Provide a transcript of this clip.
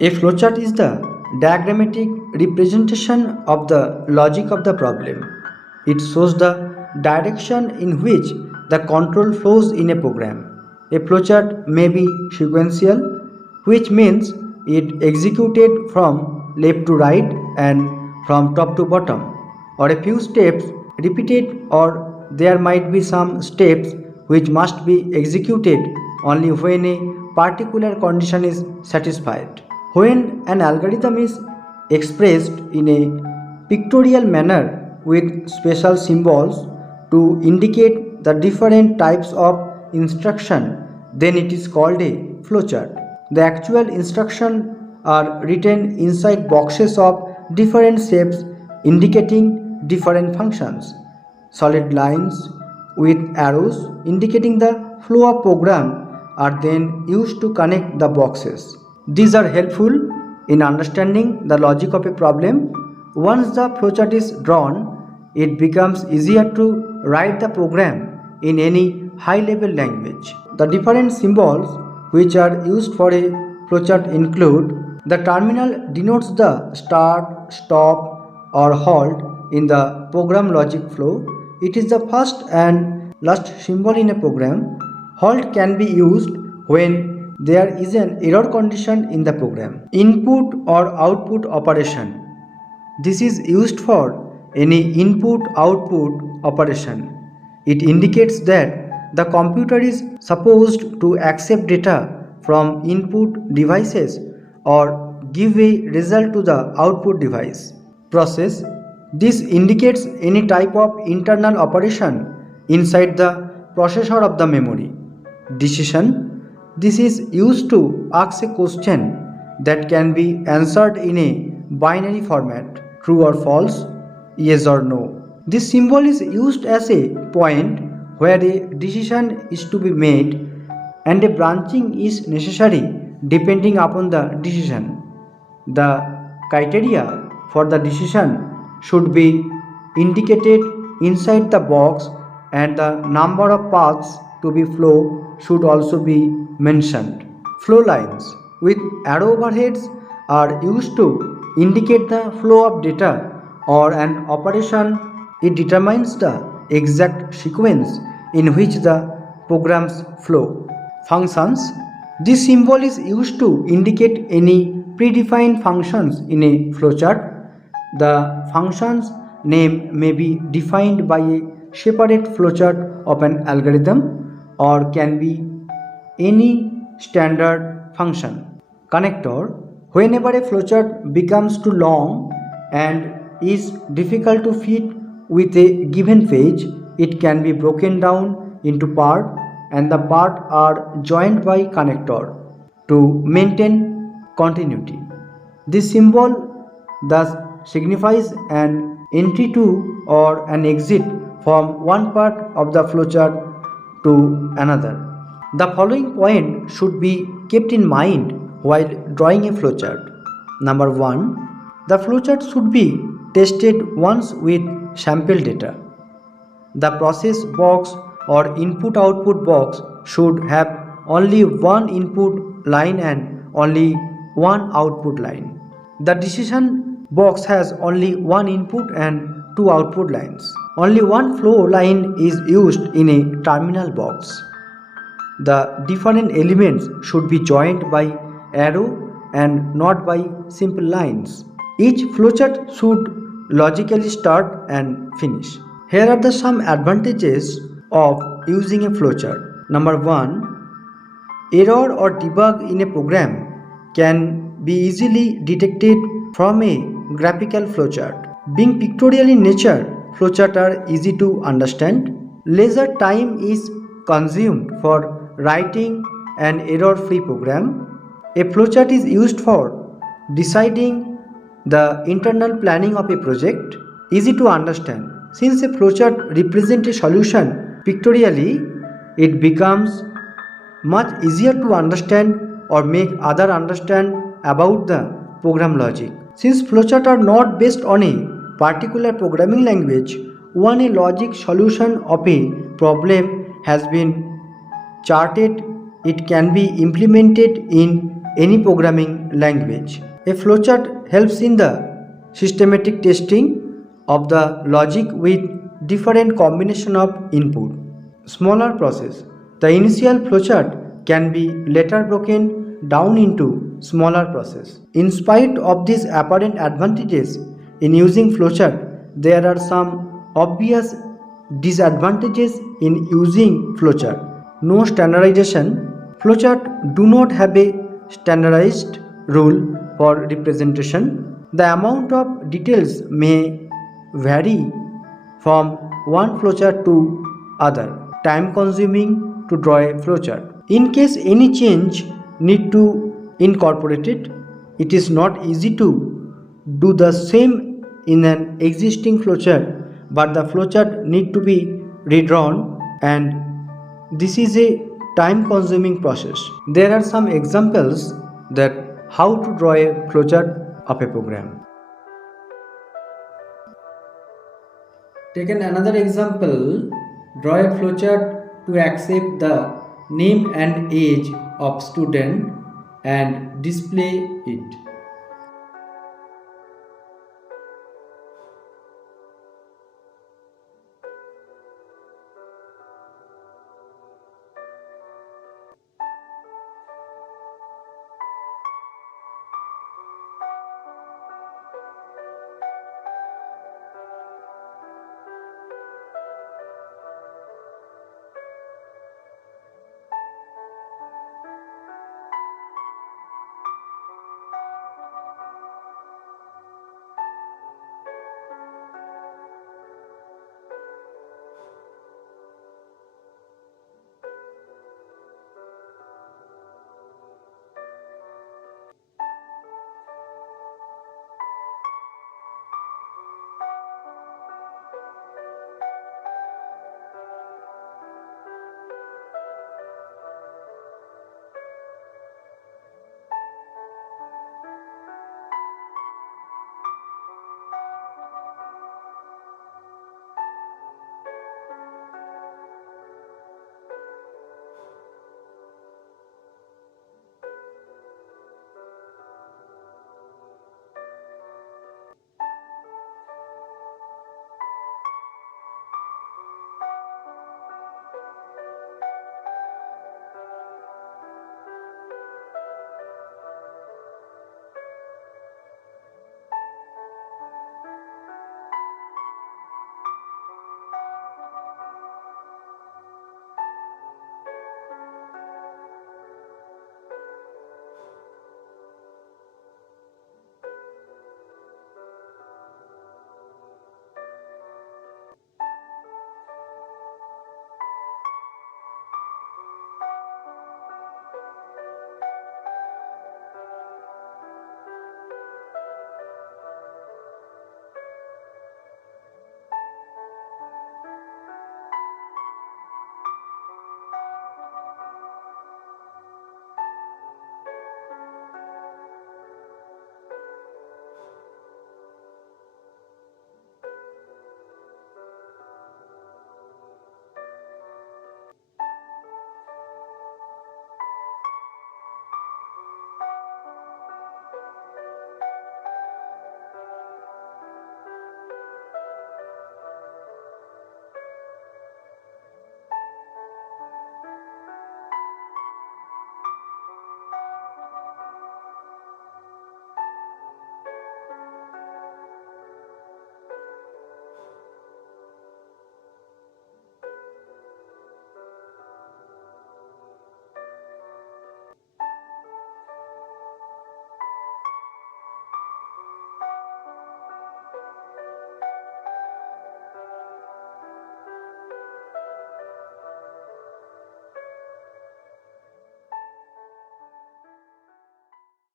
A flowchart is the diagrammatic representation of the logic of the problem. It shows the direction in which the control flows in a program. A flowchart may be sequential, which means it executed from left to right and from top to bottom, or a few steps repeated, or there might be some steps which must be executed only when a particular condition is satisfied. When an algorithm is expressed in a pictorial manner with special symbols to indicate the different types of instruction, then it is called a flowchart. The actual instructions are written inside boxes of different shapes indicating different functions. Solid lines with arrows indicating the flow of program are then used to connect the boxes. These are helpful in understanding the logic of a problem. Once the flowchart is drawn, it becomes easier to write the program in any high level language. The different symbols which are used for a flowchart include: the terminal denotes the start, stop, or halt in the program logic flow. It is the first and last symbol in a program. Halt can be used when there is an error condition in the program. Input or output operation. This is used for any input output operation. It indicates that the computer is supposed to accept data from input devices or give a result to the output device. Process. This indicates any type of internal operation inside the processor of the memory. Decision. This is used to ask a question that can be answered in a binary format: true or false, yes or no. This symbol is used as a point where a decision is to be made and a branching is necessary depending upon the decision. The criteria for the decision should be indicated inside the box, and the number of paths to be flow should also be mentioned. Flow lines with arrow overheads are used to indicate the flow of data or an operation. It determines the exact sequence in which the programs flow. Functions. This symbol is used to indicate any predefined functions in a flowchart. The function's name may be defined by a separate flowchart of an algorithm or can be any standard function. Connector. Whenever a flowchart becomes too long and is difficult to fit with a given page, it can be broken down into parts, and the parts are joined by connector to maintain continuity. This symbol thus signifies an entry to or an exit from one part of the flowchart to another. The following point should be kept in mind while drawing a flowchart. Number 1. The flowchart should be tested once with sample data. The process box or input output box should have only one input line and only one output line. The decision box has only one input and two output lines. Only one flow line is used in a terminal box. The different elements should be joined by arrow and not by simple lines. Each flowchart should logically start and finish. Here are the some advantages of using a flowchart. Number 1. Error or debug in a program can be easily detected from a graphical flowchart. Being pictorial in nature, flowcharts are easy to understand. Lesser time is consumed for writing an error-free program. A flowchart is used for deciding the internal planning of a project. Easy to understand. Since a flowchart represents a solution pictorially, it becomes much easier to understand or make others understand about the program logic. Since flowcharts are not based on a particular programming language, when a logic solution of a problem has been charted, it can be implemented in any programming language. A flowchart helps in the systematic testing of the logic with different combination of input. Smaller process. The initial flowchart can be later broken down into smaller process. In spite of these apparent advantages in using flowchart, there are some obvious disadvantages in using flowchart. No standardization. Flowchart do not have a standardized rule for representation. The amount of details may vary from one flowchart to other. Time consuming to draw a flowchart. In case any change need to incorporate it, it is not easy to do the same in an existing flowchart, but the flowchart need to be redrawn, and this is a time consuming process. There are some examples that how to draw a flowchart of a program. Taken another example, draw a flowchart to accept the name and age of student and display it.